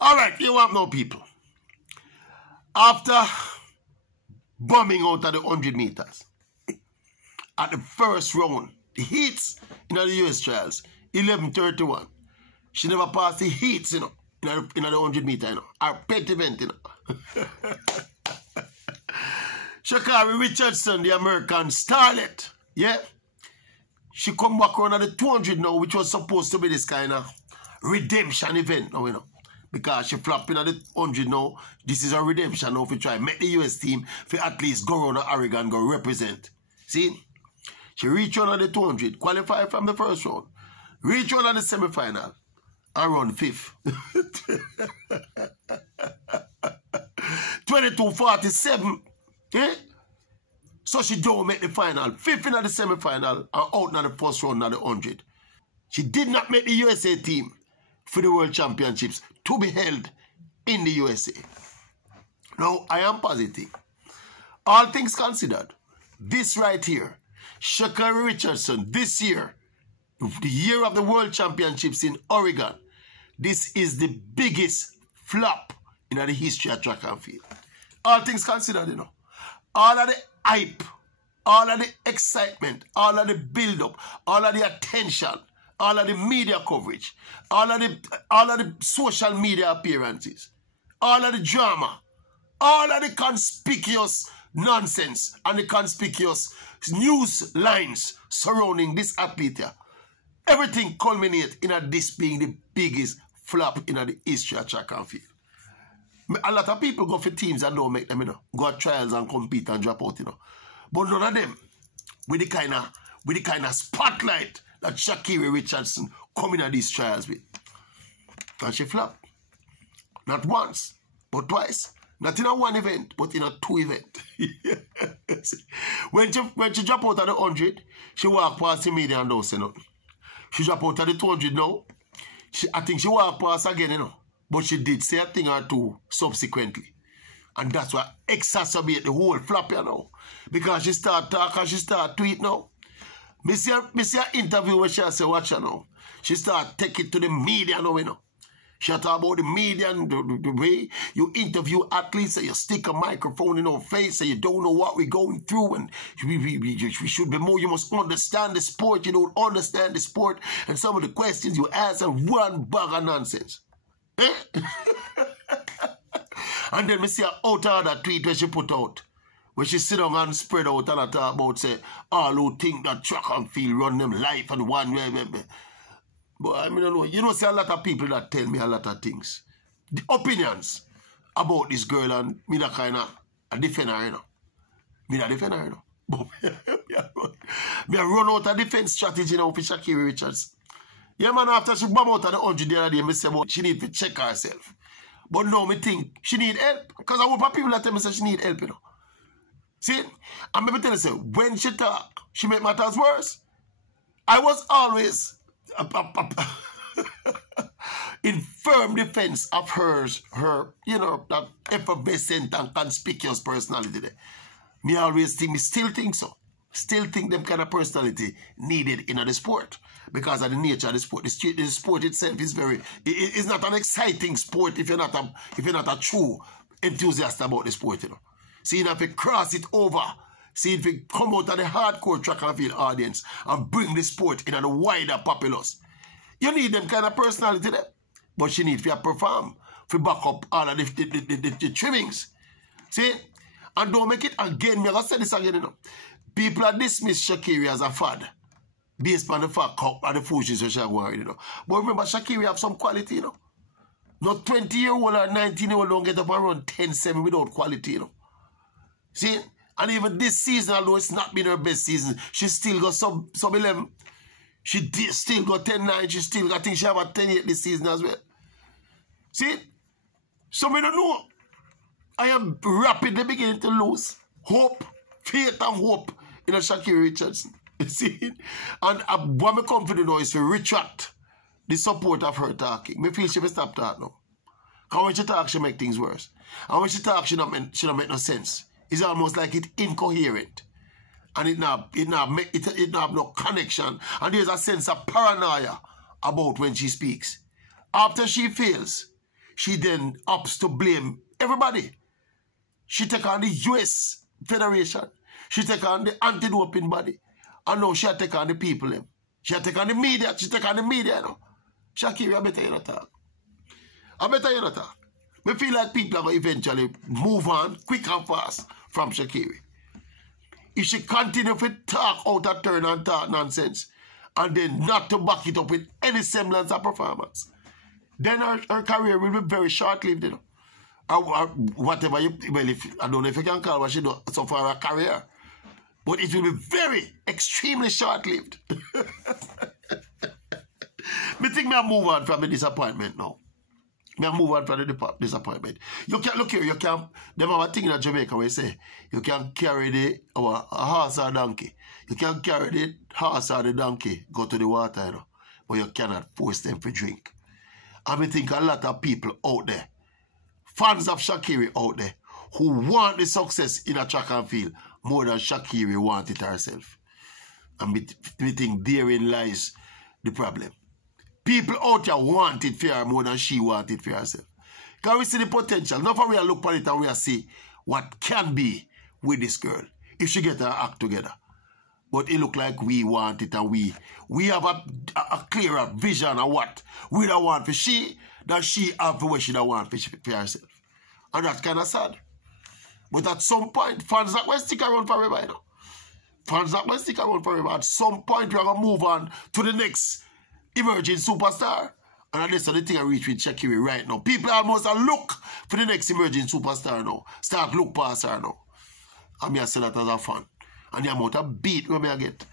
All right, you want no people. After bombing out of the 100 meters, at the first round, the heats in the US trials, 11:31. She never passed the heats, in the 100 meter, Our pet event, Sha'Carri Richardson, the American starlet, yeah? She come back around at the 200 now, which was supposed to be this kind of redemption event now, Because she flopping at the 100 now. This is a redemption now if we try. Make the US team for at least go around to Oregon, go represent. See? She reached on the 200, qualified from the first round. Reached on the semi-final and run fifth. 22:47. Yeah? So she don't make the final. Fifth in the semi-final and out in the first round of the 100. She did not make the USA team for the World Championships to be held in the USA. Now, I am positive. All things considered, this right here, Sha'Carri Richardson, this year, the year of the World Championships in Oregon, this is the biggest flop in the history of track and field. All things considered, All of the hype, all of the excitement, all of the build-up, all of the attention, all of the media coverage, all of the social media appearances, all of the drama, all of the conspicuous nonsense and the conspicuous news lines surrounding this athlete here. Everything culminates in this being the biggest flop in the history of track and field. A lot of people go for teams and don't make them, go at trials and compete and drop out, But none of them with the kind of spotlight that Sha'Carri Richardson coming at these trials with. And she flopped. Not once, but twice. Not in a one event, but in a two event. When she drop out of the 100, she walk past the media and don't say nothing. She drop out of the 200 now. I think she walk past again, But she did say a thing or two subsequently. And that's what exacerbates the whole flop here now. Because she start talking, she start tweet now. Me see an interview where she say, watch her now. She start take it to the media now, She talk about the media and the way you interview athletes, and you stick a microphone in our face, and you don't know what we're going through, and we should be more, you must understand the sport, you don't understand the sport, and some of the questions you ask are one bag of nonsense. And then we see her out of that tweet where she put out, where she sit down and spread out and talk about, say, all who think that track and field run them life and one way. But I mean, see a lot of people that tell me a lot of things. The opinions about this girl, and me that kind of a defender, Me that defender, But me run out of defense strategy now for Sha'Carri Richardson. Yeah, man, after she bomb out of the 100 the other day, me say, well, she need to check herself. But now me think she need help. Because I hope people that tell me say she need help, See? And me tell you, say, when she talk, she make matters worse. I was always in firm defense of her, that effervescent and conspicuous personality there. Me always think, me still think so. Still think them kind of personality needed in the sport. Because of the nature of the sport. The sport itself is it's not an exciting sport if you're not a true enthusiast about the sport, See, if you cross it over, see if you come out of the hardcore track and field audience and bring the sport in a wider populace. You need them kind of personality there. But she needs to perform, to back up all of the trimmings. See? And don't make it again, me I say this again, People are dismiss Sha'Carri as a fad. Based on the fact of the foolishness of Sha'Carri, But remember, Sha'Carri have some quality, Not 20-year-old or 19-year-old don't get up and run 10-7 without quality, See? And even this season, although it's not been her best season, she still got sub 11. She still got 10-9. She still got, I think she have a 10-8 this season as well. See? So I don't know. I am rapidly beginning to lose hope, faith and hope in a Sha'Carri Richardson. You see? And what I'm confident now is to retract the support of her talking. I feel she will stop talking now. Because when she talks, she make things worse. And when she talks, she don't make no sense. It's almost like it's incoherent. And it not have no connection. And there's a sense of paranoia about when she speaks. After she fails, she then opts to blame everybody. She take on the US Federation. She take on the anti-doping body. And now she take on the people. She take on the media. She take on the media. You know. Sha'Carri, I better you not talk. I better you not talk. I feel like people are going to eventually move on quick and fast from Sha'Carri. If she continue to talk out of turn and talk nonsense, and then not to back it up with any semblance of performance, then her career will be very short-lived, you know. Or whatever you, well, I don't know if you can call what she does so far a career, but it will be very, extremely short-lived. Me think me move on from the disappointment now. Me move on from the disappointment. You can't, look here, you can't, them have a thing in Jamaica where you say, you can carry a horse or a donkey. You can carry the horse or the donkey, go to the water, you know, but you cannot force them to drink. And I think a lot of people out there, fans of Sha'Carri out there, who want the success in a track and field more than Sha'Carri want it herself. And we think therein lies the problem. People out there want it for her more than she want it for herself. Can we see the potential? Not for we look at it and we see what can be with this girl if she get her act together. But it look like we want it and we have a clearer vision of what we don't want for she than she have for what she don't want for herself. And that's kind of sad. But at some point, fans not going to stick around forever, you know. Fans not going to stick around forever. At some point, we are going to move on to the next emerging superstar. And that's the thing I reach with Sha'Carri right now. People almost look for the next emerging superstar now. Start look past her now. And I say that as a fan. And the amount of beat when I get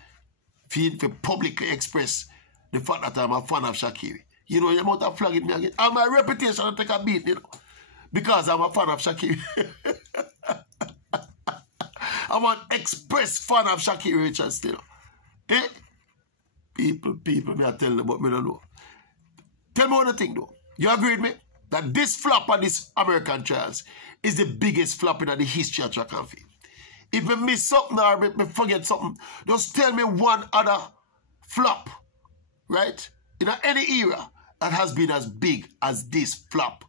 for publicly express the fact that I'm a fan of Sha'Carri. You know the amount of flagging me I get. And my reputation will take a beat, you know. Because I'm a fan of Sha'Carri. I'm an express fan of Sha'Carri Richardson, you know. Eh? People, me I tell them, but me don't know. Tell me one thing though. You agree with me? That this flop on this American trials is the biggest flop in the history of track and field. If I miss something or me forget something, just tell me one other flop, right? In any era that has been as big as this flop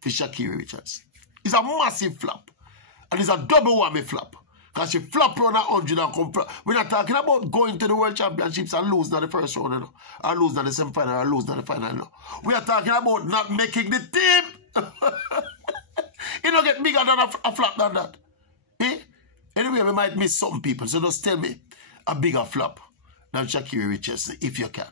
for Sha'Carri Richardson. It's a massive flop. And it's a double whammy flop. Because she flop around 100 and come flop. We're not talking about going to the World Championships and losing in the first round, you know, or losing in the semi-final, or losing in the final. You know. We are talking about not making the team. It don't get bigger than a flop than that. Eh? Anyway, we might miss some people. So just tell me a bigger flop than Sha'Carri Richardson, if you can.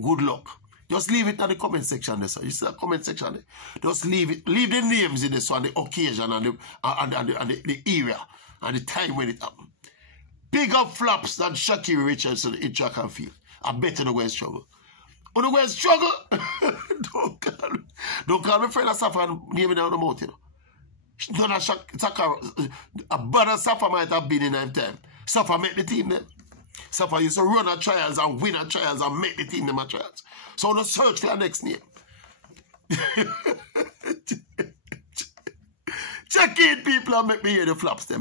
Good luck. Just leave it in the comment section there, sir. You see the comment section there? Just leave it. Leave the names in this one, the occasion and the area and the time when it happened. Bigger flops than Sha'Carri Richardson in track and field. I bet you don't go and struggle. When you go and struggle, don't call me friend of Safa and name me down the mouth, you know. None of Sha'Carri, a brother Safa might have been in that time. Safa make the team then. Safa used to run at trials and win at trials and make the team them at trials. So no search for the next name. Check in, people, and make me hear the flops them.